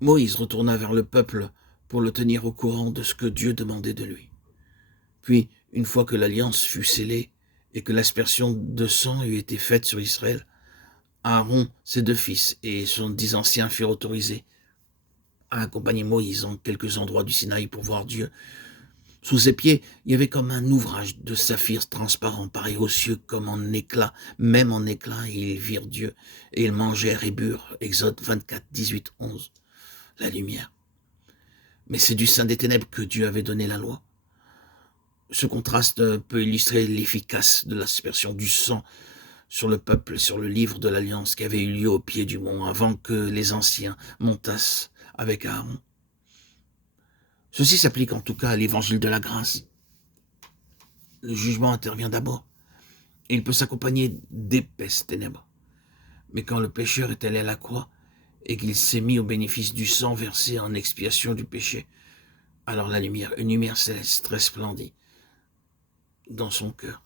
Moïse retourna vers le peuple pour le tenir au courant de ce que Dieu demandait de lui. Puis, une fois que l'alliance fut scellée et que l'aspersion de sang eut été faite sur Israël, Aaron, ses 2 fils et son 10 anciens furent autorisés à accompagner Moïse en quelques endroits du Sinaï pour voir Dieu. Sous ses pieds, il y avait comme un ouvrage de saphir transparent, pareil aux cieux, comme en éclat. Même en éclat, ils virent Dieu, et ils mangèrent et burent. Exode 24, 18, 11. La lumière. Mais c'est du sein des ténèbres que Dieu avait donné la loi. Ce contraste peut illustrer l'efficace de l'aspersion du sang sur le peuple, sur le livre de l'Alliance qui avait eu lieu au pied du mont avant que les anciens montassent avec Aaron. Ceci s'applique en tout cas à l'évangile de la grâce. Le jugement intervient d'abord, et il peut s'accompagner d'épaisses ténèbres. Mais quand le pécheur est allé à la croix, et qu'il s'est mis au bénéfice du sang versé en expiation du péché, alors la lumière, une lumière céleste resplendit dans son cœur.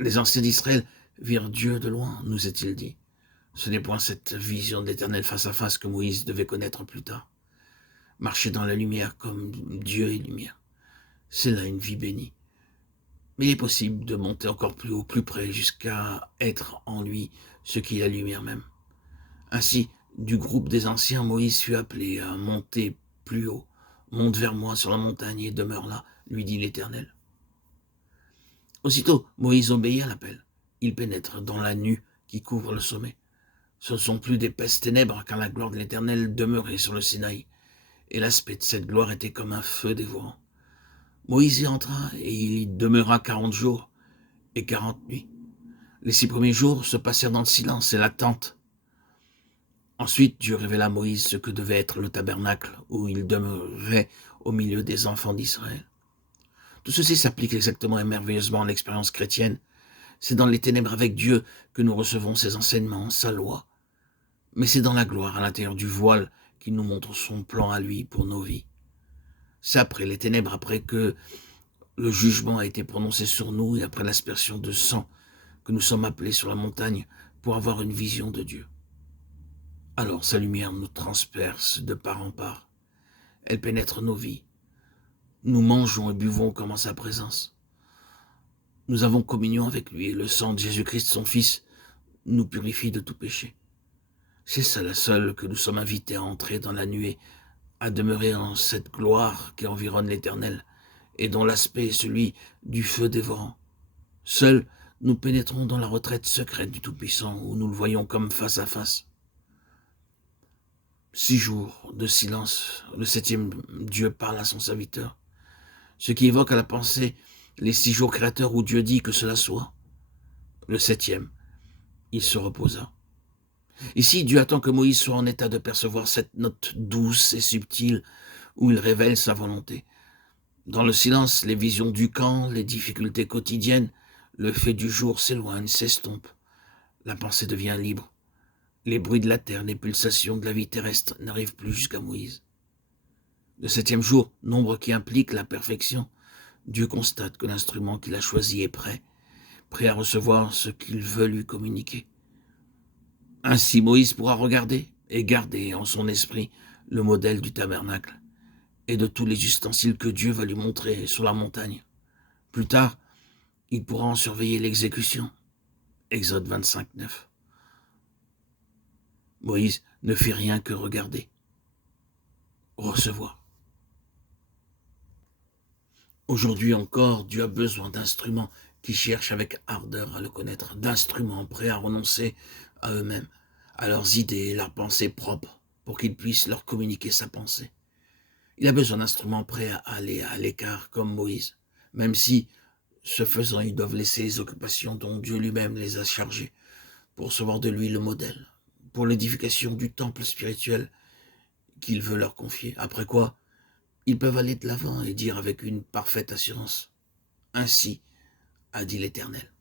Les anciens d'Israël virent Dieu de loin, nous est-il dit. Ce n'est point cette vision de l'Éternel face à face que Moïse devait connaître plus tard. Marcher dans la lumière comme Dieu est lumière. C'est là une vie bénie. Mais il est possible de monter encore plus haut, plus près, jusqu'à être en lui ce qui est la lumière même. Ainsi, du groupe des anciens, Moïse fut appelé à monter plus haut. Monte vers moi sur la montagne et demeure là, lui dit l'Éternel. Aussitôt, Moïse obéit à l'appel. Il pénètre dans la nue qui couvre le sommet. Ce ne sont plus d'épaisses ténèbres, car la gloire de l'Éternel demeurait sur le Sinaï, et l'aspect de cette gloire était comme un feu dévorant. Moïse y entra, et il y demeura 40 jours et 40 nuits. Les 6 premiers jours se passèrent dans le silence et l'attente. Ensuite, Dieu révéla à Moïse ce que devait être le tabernacle, où il demeurait au milieu des enfants d'Israël. Tout ceci s'applique exactement et merveilleusement à l'expérience chrétienne. C'est dans les ténèbres avec Dieu que nous recevons ses enseignements, sa loi. Mais c'est dans la gloire, à l'intérieur du voile, qu'il nous montre son plan à lui pour nos vies. C'est après les ténèbres, après que le jugement a été prononcé sur nous et après l'aspersion de sang, que nous sommes appelés sur la montagne pour avoir une vision de Dieu. Alors sa lumière nous transperce de part en part. Elle pénètre nos vies. Nous mangeons et buvons comme en sa présence. Nous avons communion avec lui et le sang de Jésus-Christ, son Fils, nous purifie de tout péché. C'est ça la seule que nous sommes invités à entrer dans la nuée, à demeurer en cette gloire qui environne l'Éternel et dont l'aspect est celui du feu dévorant. Seuls, nous pénétrons dans la retraite secrète du Tout-Puissant où nous le voyons comme face à face. 6 jours de silence, le 7e Dieu parle à son serviteur, ce qui évoque à la pensée les 6 jours créateurs où Dieu dit que cela soit. Le 7e, il se reposa. Ici, Dieu attend que Moïse soit en état de percevoir cette note douce et subtile où il révèle sa volonté. Dans le silence, les visions du camp, les difficultés quotidiennes, le fait du jour s'éloigne, s'estompe. La pensée devient libre. Les bruits de la terre, les pulsations de la vie terrestre n'arrivent plus jusqu'à Moïse. Le 7e jour, nombre qui implique la perfection, Dieu constate que l'instrument qu'il a choisi est prêt, prêt à recevoir ce qu'il veut lui communiquer. Ainsi Moïse pourra regarder et garder en son esprit le modèle du tabernacle et de tous les ustensiles que Dieu va lui montrer sur la montagne. Plus tard, il pourra en surveiller l'exécution. Exode 25, 9. Moïse ne fit rien que regarder, recevoir. Aujourd'hui encore, Dieu a besoin d'instruments qui cherchent avec ardeur à le connaître, d'instruments prêts à renoncer à eux-mêmes, à leurs idées et leurs pensées propres, pour qu'ils puissent leur communiquer sa pensée. Il a besoin d'instruments prêts à aller à l'écart comme Moïse, même si, ce faisant, ils doivent laisser les occupations dont Dieu lui-même les a chargés, pour recevoir de lui le modèle, pour l'édification du temple spirituel qu'il veut leur confier. Après quoi, ils peuvent aller de l'avant et dire avec une parfaite assurance, « Ainsi a dit l'Éternel ».